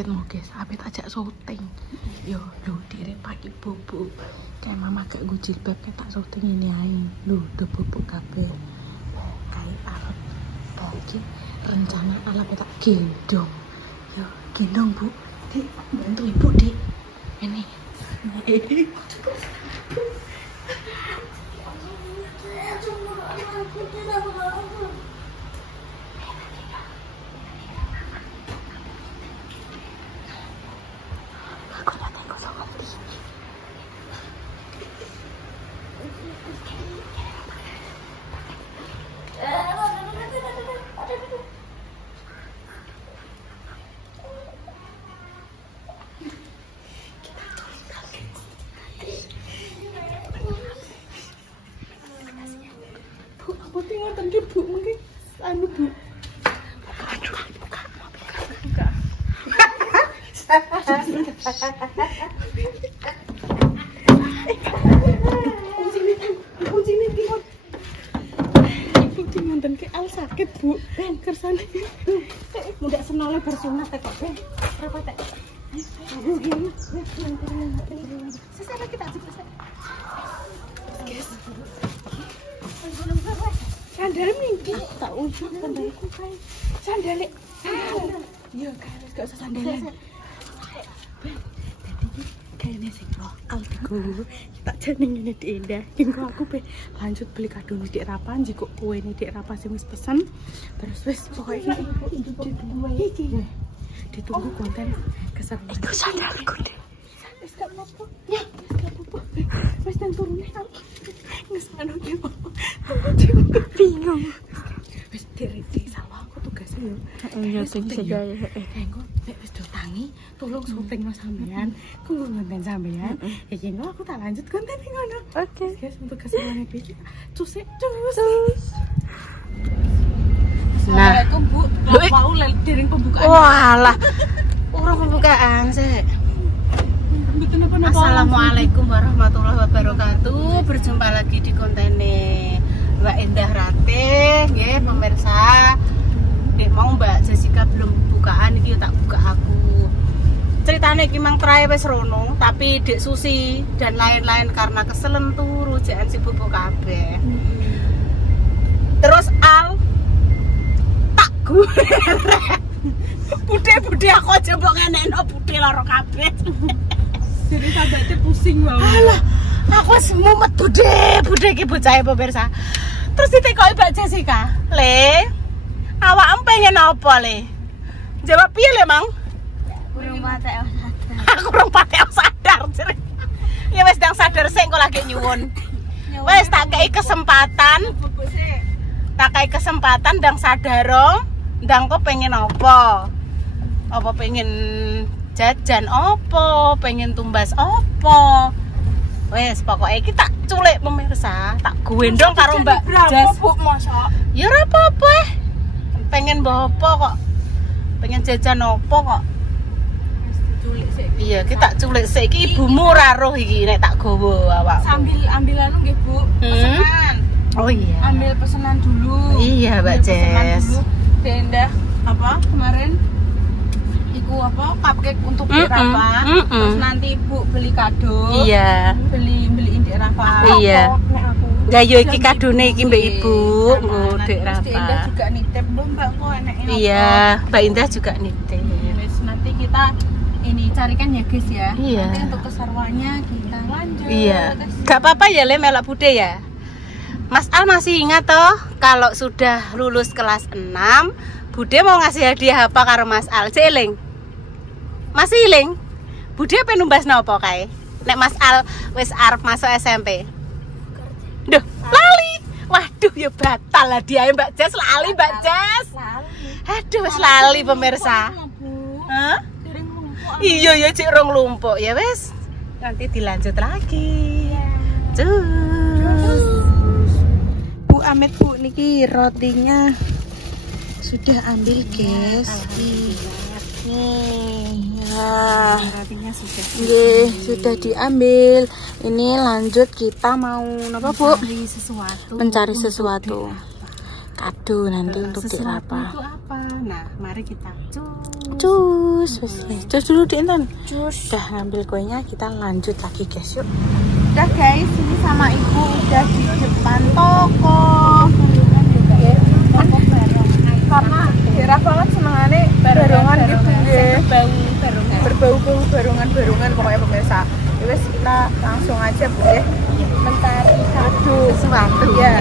kaget mau guys, apa tak ajak syuting. Yo, lu direk pakai bubuk. Kayak mama kayak gue jilbab kayak tak syuting ini aja. Lu udah bubuk kabeh. Kayak alat bagi rencana ala tak gendong. Yo, gendong bu. Dik, bantu ibu dik. Ini. Aku tinggal tadi bu mungkin anu bu. Buka. Kunci ini tinggal. Ibu tinggal dan ke al sakit bu. Kersane. Mudah senole bersunat kok. Berapa teh? Aduh gini. Sesara kita juga. Sandal minggu tak ujung sandalku kae. Sandal. Iya, guys, gak usah sandalan. Tadi kayaknya sing lokal digo. Tak jeneng ngene Dik Indah. Dinggo aku pe lanjut beli kado nih Dik Rapan jiko kowe nih Dik Rapan sing wis pesen. Terus wis pokoke iki ditunggu konten keseruan. Iku sandalku Dik. Wis gak apa-apa. Ya, wis gak apa-apa. Wis nang turune aku. Wis anu ki apa. Bingung. Wis diriti sawah aku tugasnya yo. Iya sing ya. Engko nek wis do tangi, tolong syuting no sampean. Ku ngonten sampean. Iki engko aku tak lanjut konten ngono. Oke. Guys, untuk keseruan iki. Cus. Nah, Assalamualaikum Bu. Mau diring pembukaan. walah. Urung pembukaan sih. Assalamualaikum warahmatullahi wabarakatuh. Berjumpa lagi di konten Mbak Indah Rate, nggih pemirsa. Dek mau Mbak Jessica belum bukaan iki tak buka aku. Ceritane iki mang trae wis rono, tapi Dek Susi dan lain-lain karena keselen turu jekan si bubuk kabeh. Terus Al tak gue. Bude aku aja mbok ngenekno bude loro kabeh. Jadi sahabatnya pusing banget. Alah, aku wis mumet bude iki bocah pemirsa. Terus ditekoki Mbak Jessica, "Le, awakmu pengen apa, Le?" Jawab piye, Le, Mang? Kurang patek sadar. Aku kurang patek sadar. Ya wis ndang sadar sik kok lagi nyuwun. Wis tak kei kesempatan. Tak kei kesempatan ndang sadar, ndang kok pengen apa? Apa pengen jajan apa, pengen tumbas apa. Wes pokoknya iki tak culik pemirsa, tak gendong karo Mbak Jas. Bu, mosok. Ya ora apa-apa. Pengen mbah apa kok. Pengen jajan apa kok. Wis diculik sik. Iya, kita culik sik iki ibumu ora roh iki nek tak gawa awak. Sambil ambil anu nggih Bu, pesenan. Oh iya. Ambil pesenan dulu. Iya, Mbak Jess. Dendah apa kemarin? Iku apa cupcake untuk Dek Rafa. Terus nanti Ibu beli kado. Iya. Beliin Dek Rafa. Iya. Nek aku. Lah yo iki kadone iki Mbak Ibu, nggo Dek Terus Dek Indah Rafa. juga nitip lho Mbak kok enaknya apa. Iya, Mbak Indah juga nitip. Terus nanti kita ini carikan ya guys ya. Iya. Nanti untuk keseruannya kita lanjut. Iya. Gak apa-apa ya Le melok bude ya. Mas Al masih ingat toh kalau sudah lulus kelas 6, Bude mau ngasih hadiah apa karo Mas Al? Cek eling. Masih eling? Bude pengen numbas napa kae? Nek Mas Al wis arep masuk SMP. Duh, lali. Waduh ya batal hadiahnya Mbak Jess, lali Mbak Jess. Aduh wis lali pemirsa. Hah? Iya ya cik rong lumpuk ya wes. Nanti dilanjut lagi. Cus. Bu Amit Bu niki rotinya sudah ambil guys. Ya. Rotinya sudah. Sudah diambil. Ini lanjut kita mau apa Bu? Mencari sesuatu. Mencari sesuatu. Kado nanti untuk Dek Sesuatu Rafa. itu apa? Nah, mari kita Cus dulu di Intan. Udah ngambil kuenya, kita lanjut lagi guys, yuk. Udah guys, ini sama ibu udah di depan toko. Karena daerah banget senengane barongan gitu nggih. Berbau-bau barongan pokoknya pemirsa. Wes kita langsung aja Bu ya. Mencari sesuatu. Iya,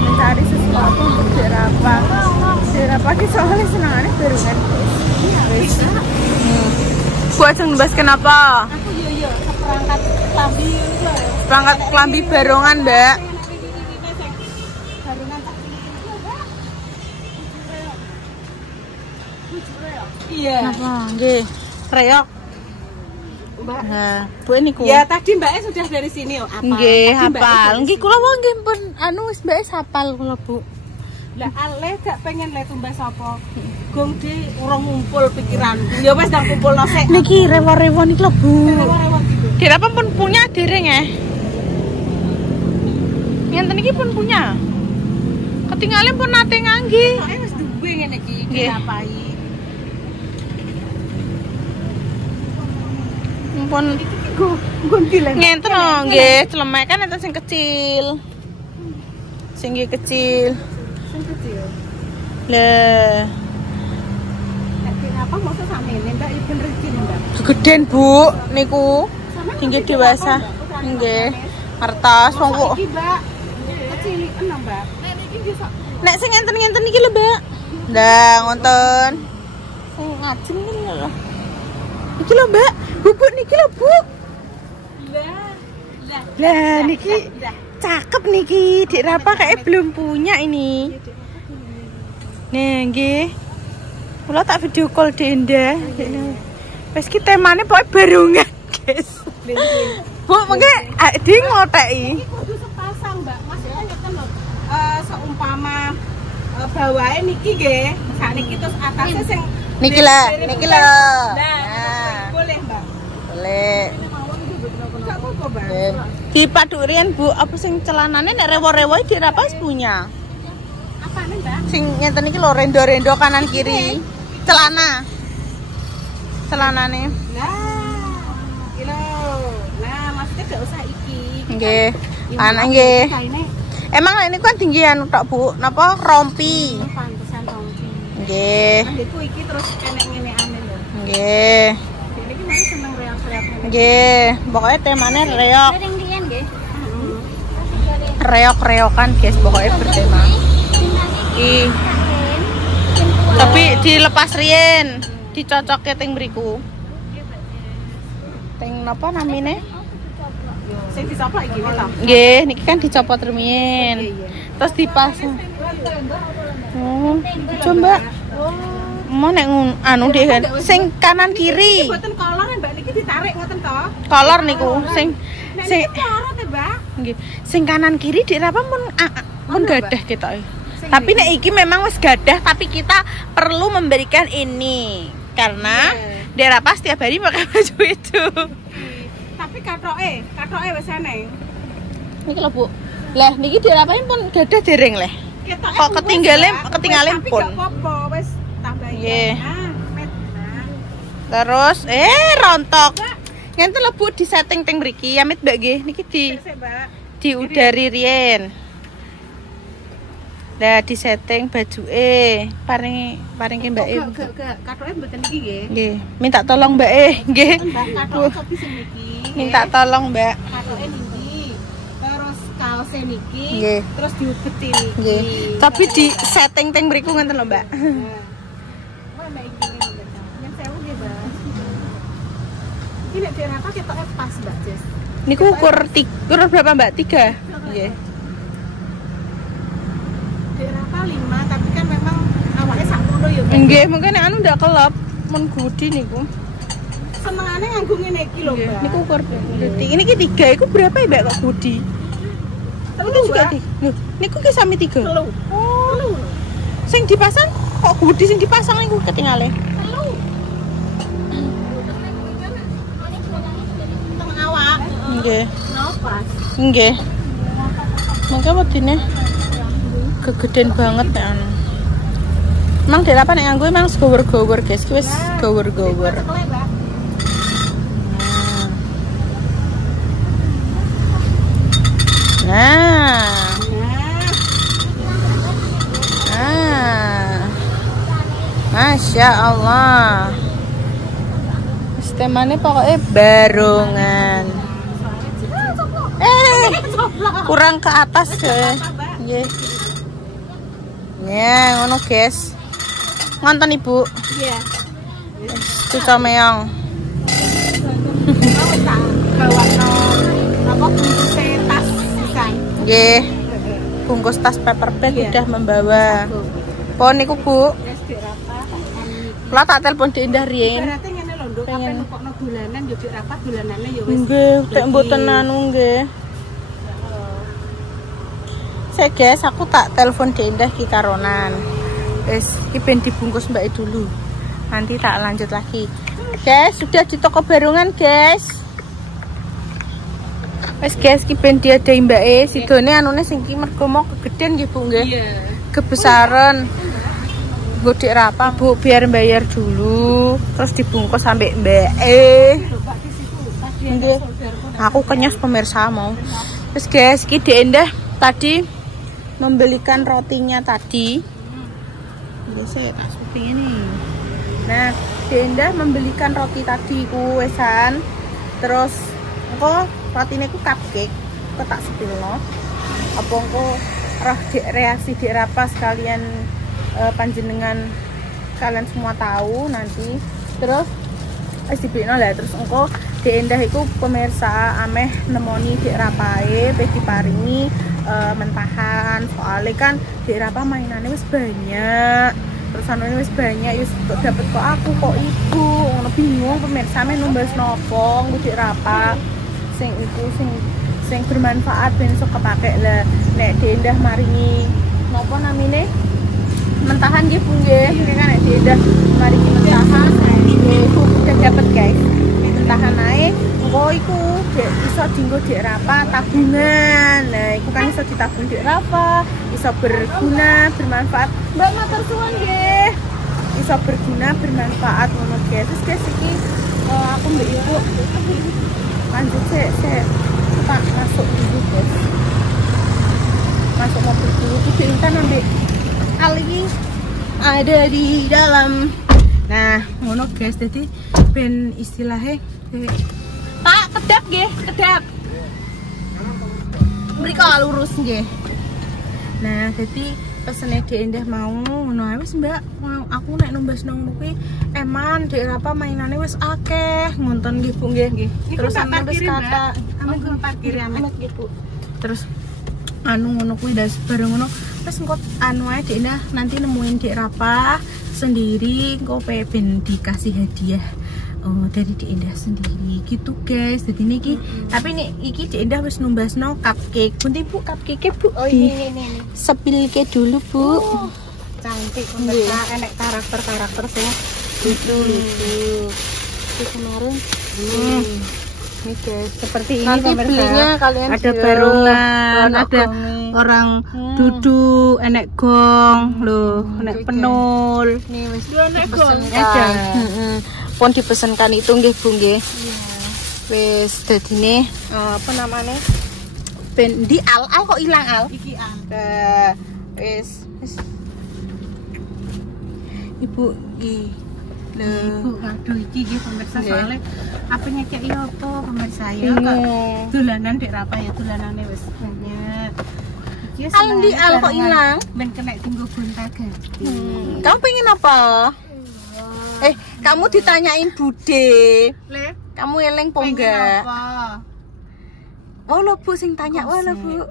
mencari sesuatu untuk daerah pagi soalnya senengane barongan. Wes. Bu ajeng ngebahas kenapa? Aku yo seperangkat klambi. Seperangkat klambi barongan, Mbak. Iya. Napa? Nggih. Reyok. Mbak. Nah, Bu niku. Ya tadi Mbaknya sudah dari sini apa? Nggih, hafal. Nggih, kula wae nggih pun wis Mbak hafal kula, Bu. Lah ale gak pengen le tumbas apa? Gong di urung ngumpul pikiranku. Ya wis ndang kumpulno sik. Niki rewo-rewo niki lho, Bu. Rewo-rewo gitu. Dirapa pun punya dereng ya? Ngenten iki pun punya. Ketinggalan pun nate ngangge. Soale wis duwe ngene iki Nggih. diapai. Pun ngenten lho nggih, celemek kan enten sing kecil. Sing kecil. Sing kecil. Lah, Nek apa maksud samene Mbak iki bener iki Mbak. gegeden, Bu, niku. Tinggi dewasa. Nggih. Ngertos wong kok. Iki Mbak. Keciliken lho Mbak. Nek iki bisa. Nek sing ngenten-ngenten iki lho, Mbak. Lah, ngonten. Sing ngajeng iki lho. Iki lho, Mbak. Bubuk niki lho, Bu. Lah, niki cakep niki. Dik Rapa kayak belum punya ini. Nih, nggih. Kula tak video call Dik Indah. Wes ki temane pokoke barongan, guys. Bu, mengke Dik ngoteki. Iki kudu sepasang Mbak. Maksudnya ngeten lho. Seumpama bawahe niki nggih. Sakniki terus atasnya sing Niki lah. Nah, boleh Mbak. Boleh. Gak apa-apa Mbak. Di padurian Bu, apa sing celanane nek rewo-rewo Dik Rapa wis punya. Apane Mbak? Sing ngeten iki lho rendo-rendo kanan kiri. Celana. Celanane. Nah, iki lho. Nah, maksudnya gak usah iki. Nggih. Anak nggih. Emang ini kan tinggian tok Bu, napa rompi. Pantesan rompi. Nggih. Adikku iki terus enek ngene ane lho. Nggih. Jadi iki mari seneng reak-reak ngene. Nggih, pokoknya temane reok. Ring-ringan nggih. Reok-reokan guys, pokoknya bertema. Ih. Tapi dilepas rien, dicocoke teng mriku. Teng napa namine? Sing dicoplok iki lho. Nggih, niki kan dicopot remien. Terus dipasang. Oh, coba. Mau nek anu deh kan. Sing kanan kiri. Mboten kolor Mbak niki ditarik ngoten to. Kolor niku sing sing Kolor teh Mbak. nggih. Sing kanan kiri Dik Rapa pun gadah ketoke. Tapi nek iki memang wis gadah, tapi kita perlu memberikan ini karena Dik Rapa setiap hari pakai baju itu. Tapi katoke wis eneng. Niki lho Bu. Lah niki Dik Rapa pun gadah dereng leh. Kok ketinggalan pun. Tapi gak apa-apa wis tambah Nggih. Nah, met. Nah. Terus rontok. Ngenten lho Bu di setting teng mriki, amit Mbak nggih. Niki Sik, Mbak. diudari rien. Lah di setting bajuke, paring ke Mbak E. Katoke mboten iki nggih. Nggih, minta tolong Mbak E, nggih. Mbak katoke cobi sing niki. Minta tolong Mbak. Katoke niki. Terus kaose niki, Nggih. terus diubeti niki. Nggih. Tapi di setting teng mriku ngenten lho Mbak. Wah, Mbak iki ngene. Yen sewu nggih, Mbak. Iki nek dirapa ketoke pas, Mbak Jess. Niku ukur berapa Mbak? 3. Nggih. Dirapa 5, tapi kan memang awake sakmono ya, Mbak. Nggih, mungkin anu ndak kelop. Mun gudi niku. Senengane nganggo ngene iki lho, Nggih, Mbak. niku ukur. Ini ki 3 iku berapa ya Mbak kok gudi? Ini juga di. Loh, niku ki sami 3. Telu. Oh. Sing dipasang kok gudi sing dipasang niku ketinggalan. Telu. Teng awak. Nggih. Nopas. Nggih. Mangke wedine kegeden banget ya anu. Emang dek apa nek nganggo emang gower-gower guys, ki wis gower-gower. Nah. Masya Allah. Temanya pokoknya barongan. Kurang ke atas ya. Ya, ngono guys. Ngonten Ibu. Iya. Cuca meong. Apa bungkus tas pisan. Nggih. Bungkus tas paper bag udah membawa. Oh niku Bu. Kula tak telepon Dik Indah riyen. Berarti ngene lho, Nduk, kapan nukokno dolanan yo Dik rapat dolanane yo wis. Nggih, tek mboten anu nggih. Saya guys, aku tak telepon Dik Indah ki karonan. Wis, iki ben dibungkus Mbak dulu. Nanti tak lanjut lagi. Guys, sudah di toko barongan, guys. Wis guys, ki ben diadai Mbak sidone anune sing ki mergo mau kegeden nggih Bu nggih. Iya. Kebesaran. Godek rapa Bu biar bayar dulu terus dibungkus sampai Mbak nggih. Aku kenyas pemirsa mau. Terus guys, ki Dik Indah tadi membelikan rotinya tadi. Biasa tak syuting ini. Nah, Dik Indah membelikan roti tadi ku wesan. Terus engko rotine ku cupcake, kok tak sepilno. Apa engko roh reaksi Dik Rapa sekalian panjenengan kalian semua tahu nanti. Terus dibikno lah terus engko Dik Indah iku pemirsa ameh nemoni Dik Rapae pe diparingi mentahan soalnya kan Dik Rapa mainannya wis banyak. Terus anune wis banyak wis kok dapet kok aku kok ibu ngono bingung pemirsa meh numbas nopo Dik Rapa sing iku sing bermanfaat ben iso kepake lah nek Dik Indah maringi nopo namine mentahan nggih Bu nggih. Kan nek Dik Indah maringi mentahan iku udah dapet guys. Mentahan ae engko iku iso dienggo Dik Rapa tabungan. Nah, iku kan iso ditabung Dik Rapa, iso berguna, bermanfaat. Mbak matur suwun nggih. Iso berguna, bermanfaat ngono guys. Terus guys iki aku mbek Ibu lanjut sik tak masuk dulu guys. Masuk mobil dulu tuh Intan ambil Ali ada di dalam. Nah, ngono guys, jadi ben istilahnya Pak, kedap nggih, kedap. Mriko lurus nggih. Nah, jadi pesene Dik Indah mau ngono wis Mbak, aku nek numbas nang kuwi eman Dik Rapa mainane wis akeh, ngonten nggih Bu nggih. Terus sampe wis kata amin ku parkir amin nggih Bu. Terus anu ngono kuwi das bareng ngono. Terus engko anu ae Dik Indah nanti nemuin Dik Rapa sendiri engko ben dikasih hadiah. Oh, dari Dik Indah sendiri gitu guys. Jadi niki tapi nih iki Dik Indah wis numbasno cupcake. Bunti Bu cupcake Bu. Oh ini. Sepilke dulu Bu. Cantik pemirsa, enek karakter sing lucu. Itu kemarin. Ini guys, seperti ini nanti pemirsa. Belinya kalian ada barongan, ada orang duduk, enek gong, loh, enek penul. Nih wis enek gong. Pun dipesenkan itu nggih Bu nggih. Iya. Wis dadine apa namanya? Ben di al kok ilang al? Iki al. Wis. Ibu iki. Ibu kado iki nggih pemirsa soalnya apa nyekeki apa pemirsa ya kok dolanan Dik Rapa ya dolanane wis banyak. Iki Andi al kok ilang? Ben kena tinggo gonta-ganti. Kamu pengen apa? Kamu ditanyain Bude. Kamu eleng po enggak? Oh lo Bu sing tanya wae Bu.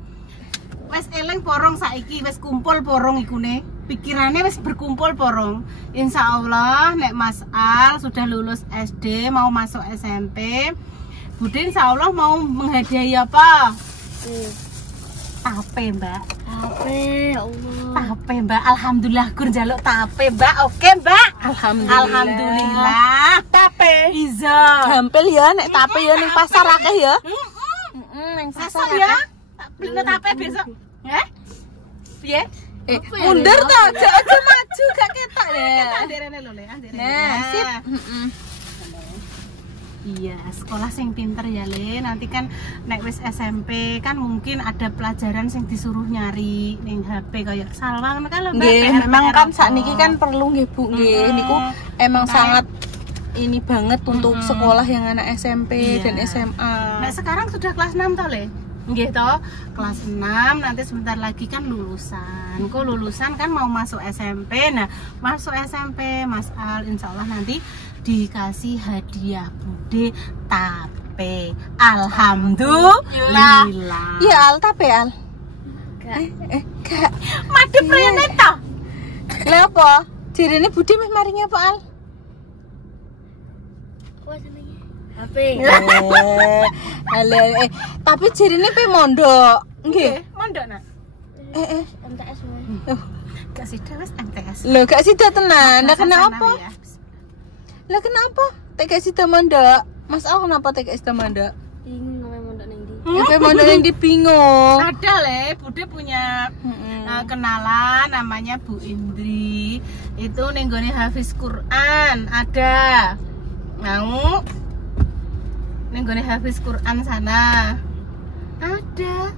Wes eleng porong saiki wis kumpul porong ikune. Pikirannya wis berkumpul porong. Insya Allah nek Mas Al sudah lulus SD mau masuk SMP, Bude insya Allah mau menghadiahi apa? Tape Mbak. Tape Allah. Tape Mbak. Alhamdulillah gur njaluk tape Mbak. Oke Mbak. Alhamdulillah. Tape. Iza. Gampil ya nek tape ya ning pasar akeh ya. Ning pasar ya. Tak beli tape besok. Piye? mundur toh, aja maju gak ketok ya. Anderene lho, Le. Anderene. Nah, sip. Iya, sekolah sing pinter ya, Le. Nanti kan nek wis SMP kan mungkin ada pelajaran sing disuruh nyari ning HP kayak Salwang kan lho. Nggih, memang kan sakniki kan perlu nggih Bu nggih. Niku emang sangat ini banget untuk sekolah yang anak SMP dan SMA. Nah, sekarang sudah kelas 6 toh, Le? Nggih toh, kelas 6 nanti sebentar lagi kan lulusan. Kok lulusan kan mau masuk SMP. Nah, masuk SMP Mas Al insyaallah nanti dikasih hadiah bude tape. Alhamdulillah. Iya Al tape Al. Gak. Madep rene to. Lha apa? Jirene Budi meh maringi apa Al? Apa jenenge? HP. Tapi jirene pe mondok. Nggih. Mondok nak. MTS Gak sida wis MTS. Lho gak sida tenan. Lah kenapa? Lah kenapa? Gak sida mondok. Mas Al kenapa gak sida mondok? Bingung namanya mondok ning ndi. Kayak mondok yang bingung. Ada Le, Bude punya kenalan namanya Bu Indri. Itu ning gone hafiz Quran, ada. Mau ning gone hafiz Quran sana. Ada.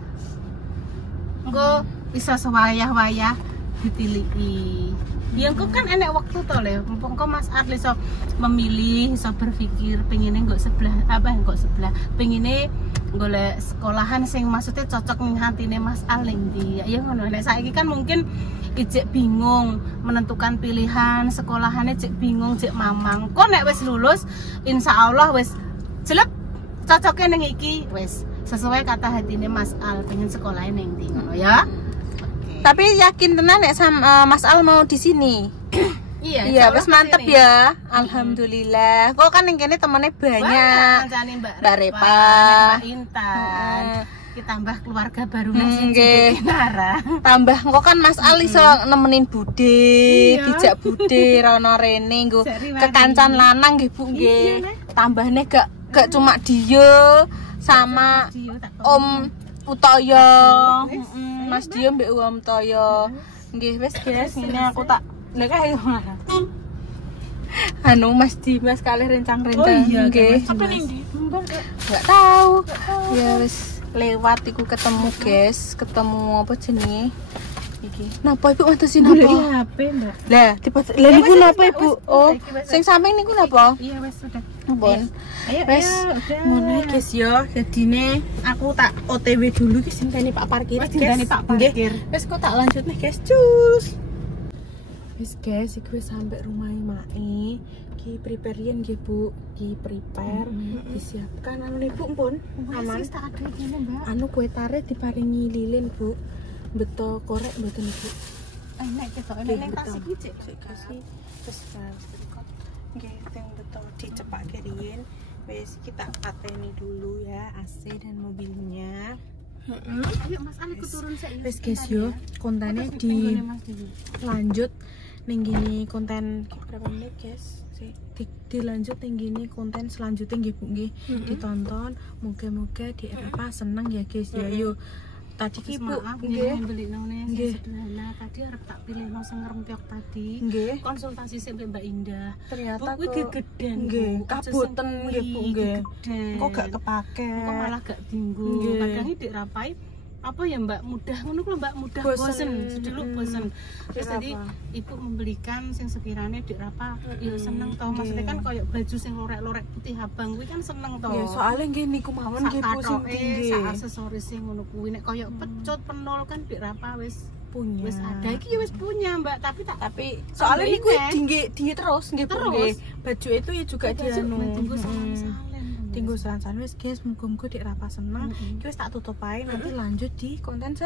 Engko bisa sewayah-wayah ditiliki. Ya engko kan enek waktu to Le. Engko Mas Ar iso memilih, iso berpikir pengine nggo sebelah pengine golek sekolahan sing maksudnya cocok ning hatine Mas Al ning ndi. Ya ngono. Nek saiki kan mungkin ijek bingung menentukan pilihan sekolahane, cek bingung, cek mamang. Kok nek wis lulus insyaallah wis jelek cocoke ning iki wis sesuai kata hatine Mas Al pengen sekolahe ning ndi ngono ya. Tapi yakin tenan nek sama Mas Al mau di sini. Iya, wis mantep ya. Alhamdulillah. Kok kan yang kene temennya banyak. Mbak Repa, Mbak Intan. Kita tambah keluarga baru nggih. Tambah kok kan Mas Al iso nemenin Bude, dijak Bude rono rene nggo kekancan lanang nggih Bu nggih. Tambahne gak cuma dia sama Om Utoyo. Mas Dio mbek Om Toyo. Nggih wis guys, ngene aku tak nek ayo mana. Anu Mas Dimas kalih rencang-rencang nggih. Apa ning Enggak tahu. Ya wis lewat iku ketemu guys, ketemu apa jenenge? Iki. Napa Ibu matusin napa? HP, Mbak. Lah, lha niku napa Ibu? Oh, sing samping niku napa? Iya wis sudah. Ampun. Ayo, Wes, ngono guys ya. Jadine aku tak OTW dulu guys ngenteni Pak Parkir. Wes ngenteni Pak Parkir. Wes kok tak lanjut nih guys. Cus. Wes guys, iki wis sampai rumah Mae. Ki prepare-an nggih Bu. Ki prepare, disiapkan anu nih Bu, pun. Aman. Wis tak aduk ngene, Mbak. Anu kue tare diparingi lilin Bu. Beto korek mboten Bu. Enak ketok, enak tas iki cek. Kasih terus nggih sing beto dicepake riyin. Wis kita pateni dulu ya AC dan mobilnya. Ayo Mas Al ikut turun sik. Wis guys yo, kontennya di lanjut ning gini konten berapa menit guys? Dilanjut ning gini konten selanjutnya nggih Bu nggih. Ditonton, moga-moga di apa seneng ya guys ya. Yo tadi ki Bu nggih beli nang sederhana. Tadi arep tak pilih nang sing ngrempiok tadi. Nggih. Konsultasi sing Mbak Indah. Ternyata kuwi gegeden nggih, kaboten nggih Bu nggih. Kok gak kepake. Kok malah gak dinggo. Kadang dik rapai apa ya Mbak mudah ngono lho Mbak mudah bosen seduluk bosen. Terus tadi Ibu membelikan sing sekiranya dik rapa ya seneng to. Maksudnya kan koyo baju sing lorek-lorek putih abang kuwi kan seneng to. Ya soalnya nggih niku mawon nggih Bu sing tinggi. Sak aksesoris sing ngono kuwi nek koyo pecut penol kan dik rapa wis punya. Wis ada iki ya wis punya Mbak, tapi soalnya niku tinggi terus nggih Bu nggih. Baju itu ya juga dianu. Tinggu saran wis guys, muga-muga dik rapa seneng. Iki wis tak tutup ae, nanti lanjut di konten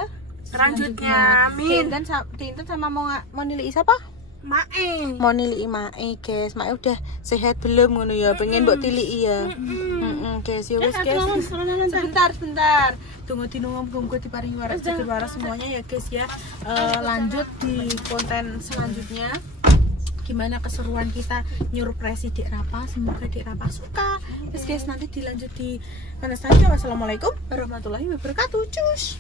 selanjutnya. Amin. Dan Tinten sama mau nilai siapa? Mae. Mau nilai Mae guys. Mae udah sehat belum ngono ya? Pengen mbok tiliki ya. Guys, ya wis guys. Sebentar. Tunggu dinunggu diparingi waras semuanya ya guys ya. Lanjut di konten selanjutnya. Gimana keseruan kita nyurpresi Dik Rapa, semoga Dik Rapa suka. Terus guys nanti dilanjut di mana saja. Wassalamualaikum warahmatullahi wabarakatuh. Cus.